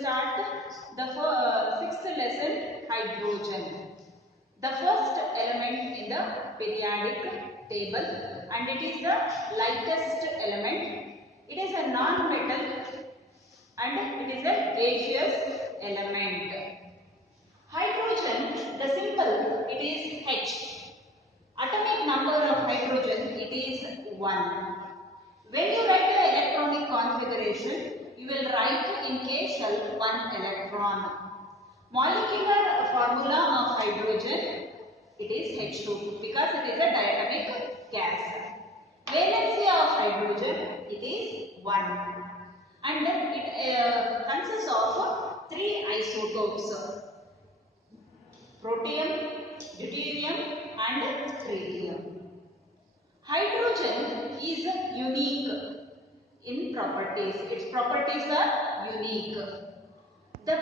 start the sixth lesson, hydrogen. The first element in the periodic table, and it is the lightest element. It is a non-metal and it is a gaseous element. Hydrogen, the symbol, it is H. Atomic number of hydrogen, it is 1. When you write the electronic configuration, you will write in K shell 1 electron. Molecular formula of hydrogen, it is H2 because it is a diatomic gas. Valency of hydrogen, it is 1. And it consists of 3 isotopes: protium, deuterium and tritium. Hydrogen is unique in properties. Its properties are unique. The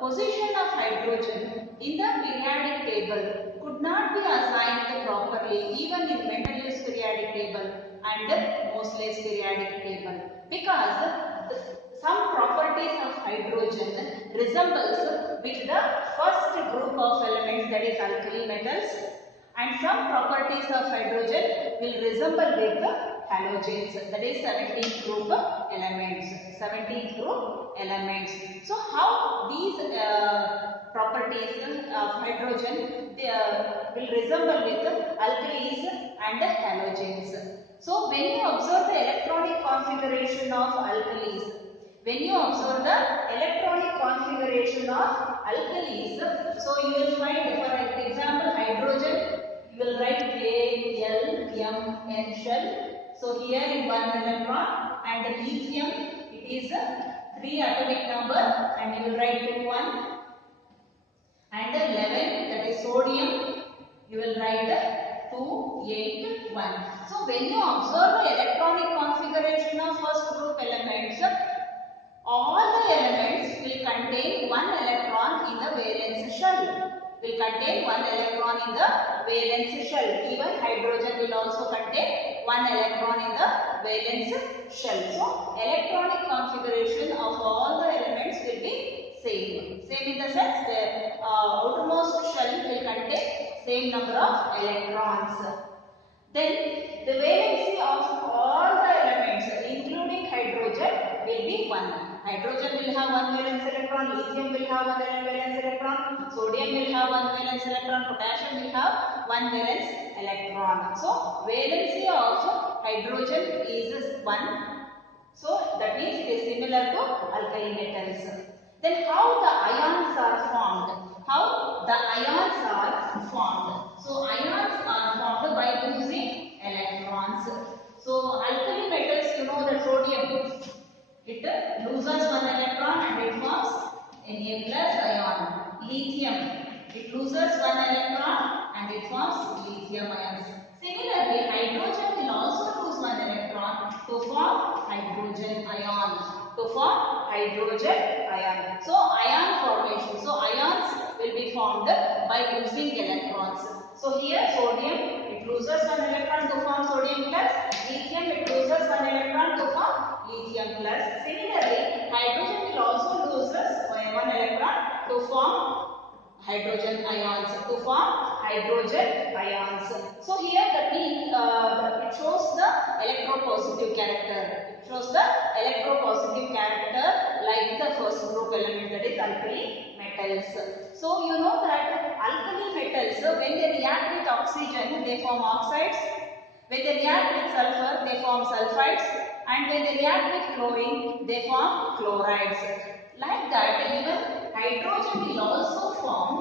position of hydrogen in the periodic table could not be assigned properly even in Mendeleev's periodic table and Moseley's periodic table, because some properties of hydrogen resembles with the first group of elements, that is alkali metals, and some properties of hydrogen will resemble with the halogens, that is 17th group elements. 17th group elements. So how these properties of hydrogen will resemble with alkalis and halogens. So when you observe the electronic configuration of alkalis, so you will find, for example, hydrogen, you will write A, L, M, N shell. So here in 1 electron, and the lithium, it is 3 atomic number, and you will write 2, 1. And the 11, that is sodium, you will write 2, 8, 1. So when you observe the electronic configuration of first group elements, all the elements will contain 1 electron in the valence shell. Even hydrogen will also contain 1 electron in the valence shell. So electronic configuration of all the elements will be same. Same in the sense the outermost shell will contain same number of electrons. Then the valency of all the elements including hydrogen will be 1. Hydrogen will have 1 valence electron, lithium will have 1 valence electron, sodium will have 1 valence electron, potassium will have 1 valence electron. So valency of hydrogen is 1. So that means it is similar to alkali metals. Then how the ions are formed? So ions are formed by losing electrons. So alkali metals, you know that sodium, it loses 1 electron and it forms Na plus ion. Lithium, it loses 1 electron and it forms lithium ions. Similarly, hydrogen will also lose 1 electron to form hydrogen ion. So ion formation. So ions will be formed by losing electrons. So here sodium, it loses 1 electron to form sodium plus. Lithium, it loses 1 electron to form lithium plus. Similarly, hydrogen will also lose 1 electron to form hydrogen ions. So here that means it shows the electropositive character. Like the first group element, that is alkali metals. So you know that alkali metals, when they react with oxygen, they form oxides. When they react with sulfur, they form sulfides. And when they react with chlorine, they form chlorides. Like that, even hydrogen will also form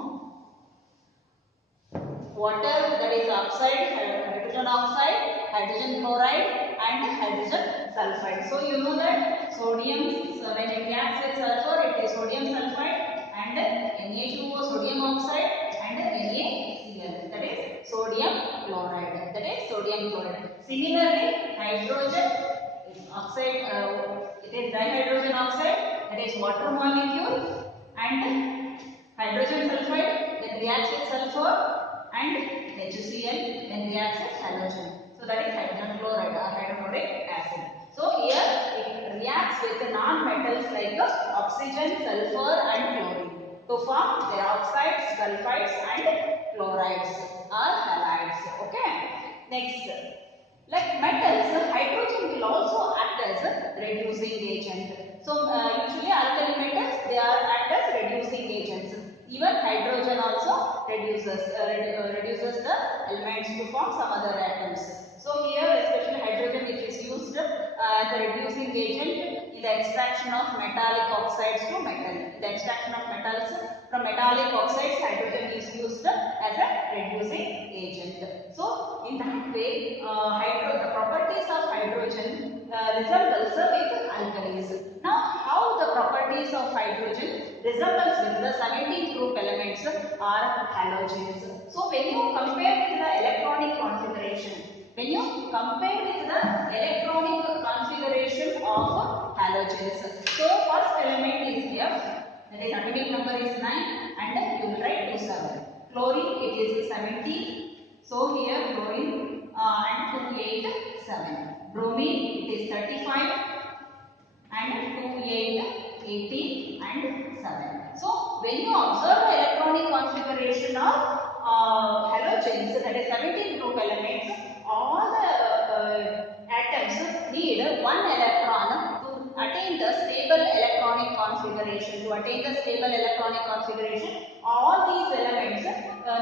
water, that is oxide, hydrogen oxide, hydrogen chloride and hydrogen sulfide. So you know that sodium, so when it reacts with sulfur, it is sodium sulfide and Na2O, sodium oxide, and NaCl, that is sodium chloride. Similarly, hydrogen oxide, it is dihydrogen oxide, that is water molecule, and hydrogen sulfide that reacts with sulfur, and HCl then reacts with halogen. So that is hydrogen chloride or hydrochloric acid. So here it reacts with the non-metals like oxygen oxygen, sulfur and chlorine to form their oxides, sulfides and chlorides or halides. Okay. Next, like metals, hydrogen will also act as a reducing agent. So usually alkali metals, they are act as reducing agents. Even hydrogen also reduces the elements to form some other atoms. So here especially hydrogen it is used as a reducing agent in the extraction of metallic oxides to metal. In the extraction of metals from metallic oxides, hydrogen is used as a reducing agent. So in that way, the properties of hydrogen resembles with alkalis. Now, how the properties of hydrogen resembles with the 17 group elements are halogens. So when you compare with the electronic configuration, of halogens, so first element is F, that is atomic number is 9 and you will write 27. Chlorine it is 17. So here chlorine and 287. Bromine it is 35 and 28, 18 and 7. So when you observe the electronic configuration of halogens, that is 17 group elements, all the atoms need one electron to attain the stable electronic configuration. To attain the stable electronic configuration, all these elements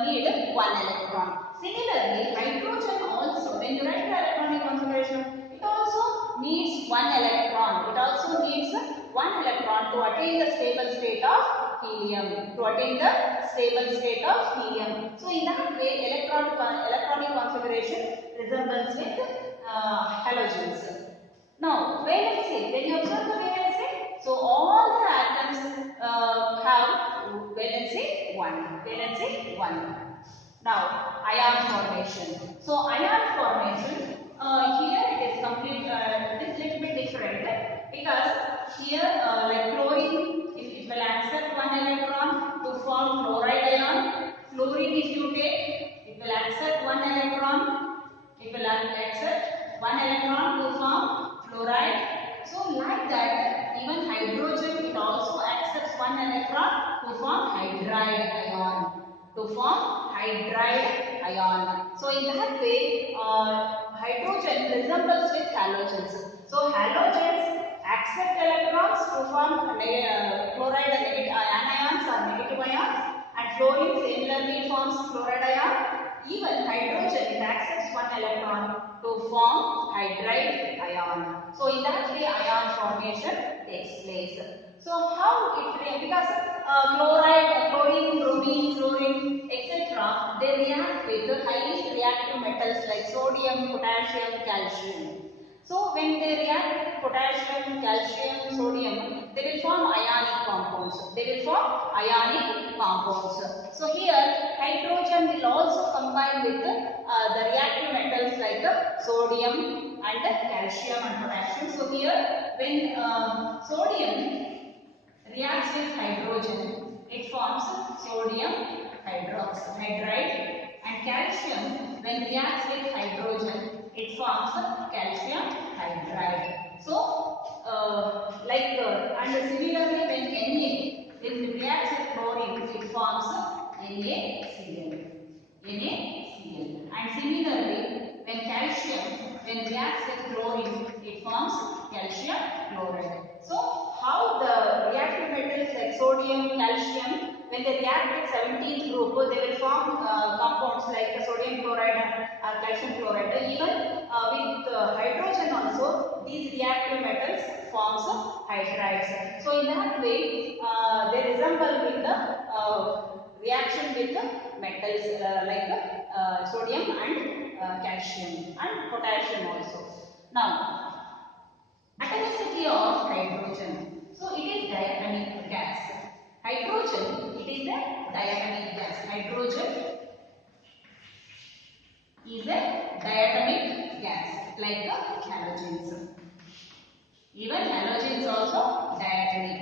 need one electron. Similarly, hydrogen also, when you write the electronic configuration, it also needs one electron. It also needs one electron to attain the stable state of helium. To attain the stable state of helium. So in that way, electronic configuration resembles with halogens. Now, valency. When you observe the valency, so all the atoms have valency 1. Valency 1. Now, ion formation. So, ion formation, here it is complete, it is little bit different because here like chlorine, it will accept one electron to form chloride ion. Fluorine if you take, it will accept one electron. It will accept one electron to form fluoride. So, like that, even hydrogen, it also accepts one electron to form hydride ion. So in that way, hydrogen resembles with halogens. So halogens accept electrons to form chloride anions or negative ions, and fluorine similarly forms chloride ion. Even hydrogen, it accepts one electron to form hydride ion. So in that way, ion formation takes place. So how it because chlorine, bromine, fluorine, etc. they react with highly reactive metals like sodium, potassium, calcium. So when they react with potassium, calcium, sodium, they will form ionic compounds. So here hydrogen will also combine with the reactive metals like sodium and calcium and potassium. So here when sodium reacts with hydrogen, it forms sodium hydride, and calcium when reacts with hydrogen, it forms calcium hydride. So and similarly when Na reacts with chlorine, it forms NaCl. And similarly when calcium reacts with chlorine, it forms calcium chloride. So how the reactive metals like sodium, calcium, when they react with 17th group, they will form compounds like sodium chloride or calcium chloride. Even with hydrogen also, these reactive metals forms hydrides. So in that way, they resemble with the reaction with the metals like sodium and calcium and potassium also. Now, atomicity of hydrogen. So it is diatomic gas. Hydrogen, it is a diatomic gas. Hydrogen is a diatomic gas like the halogens. Even halogens also diatomic.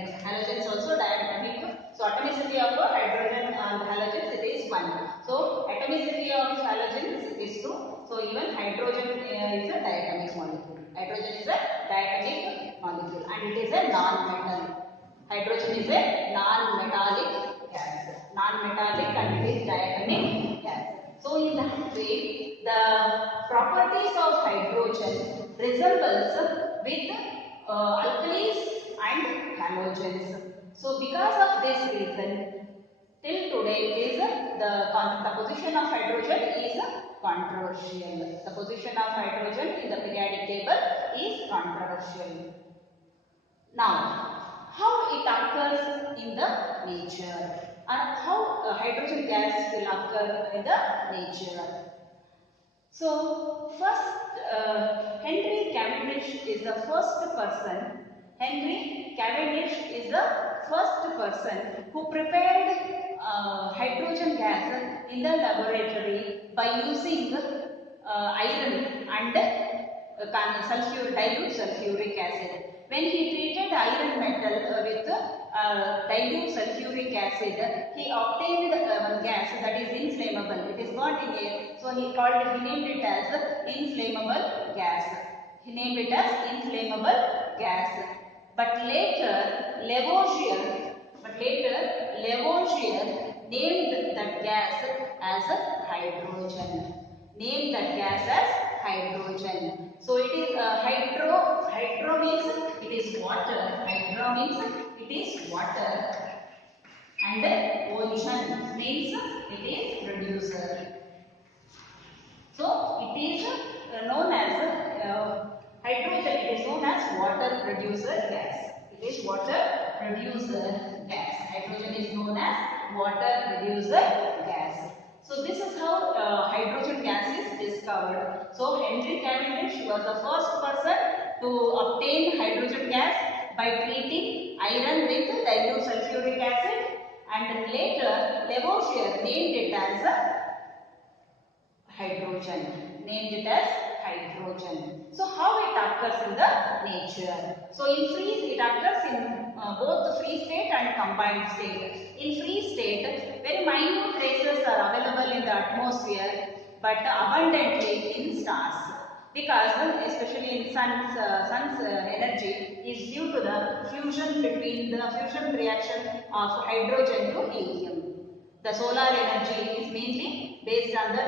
So atomicity of hydrogen and halogens, it is 1. So atomicity of halogens is 2. So even hydrogen is a diatomic molecule. And it is a non-metal. Hydrogen is a non-metallic gas. Non-metallic and it is diatonic gas. So in that way, the properties of hydrogen resembles with alkalis and halogens. So because of this reason, till today is the position of hydrogen is controversial. The position of hydrogen in the periodic table is controversial. Now, how it occurs in the nature, or how hydrogen gas will occur in the nature. So, first, Henry Cavendish is the first person. Henry Cavendish is the first person who prepared hydrogen gas in the laboratory by using iron and dilute sulfuric acid. When he treated iron metal with dilute sulfuric acid, he obtained one gas that is inflammable. It is burnt in air, so he named it as inflammable gas. He named it as inflammable gas. But later Lavoisier named that gas as hydrogen. Named that gas as hydrogen. So it is hydro means it is water. Hydro means it is water. And ocean means it is producer. So it is known as hydrogen. It is known as water producer gas. It is water producer gas. Hydrogen is known as water producer gas. So this is how hydrogen gas is discovered. So Henry Cavendish was the first person to obtain hydrogen gas by treating iron with dilute sulfuric acid, and later Lavoisier named it as hydrogen. Named it as hydrogen. So how it occurs in the nature? So in freeze, it occurs in both the free state and combined state. In free state, very minute traces are available in the atmosphere, but abundantly in stars. Because especially in sun's energy is due to the fusion reaction of hydrogen to helium. The solar energy is mainly based on the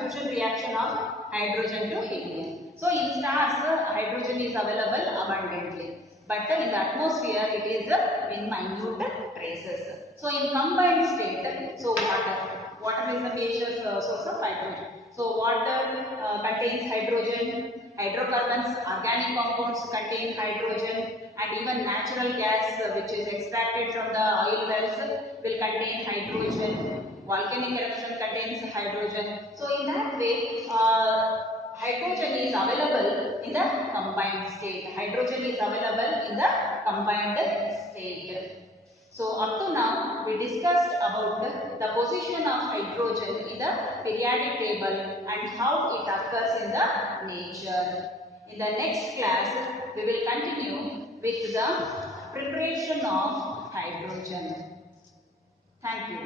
fusion reaction of hydrogen to helium. So in stars, hydrogen is available abundantly, but in the atmosphere it is in minute traces. So in combined state, so water is the major source of hydrogen. So water contains hydrogen, hydrocarbons, organic compounds contain hydrogen, and even natural gas which is extracted from the oil wells will contain hydrogen. Volcanic eruption contains hydrogen. So in that way, hydrogen is available in the combined state. Hydrogen is available in the combined state. So up to now we discussed about the position of hydrogen in the periodic table and how it occurs in the nature. In the next class we will continue with the preparation of hydrogen. Thank you.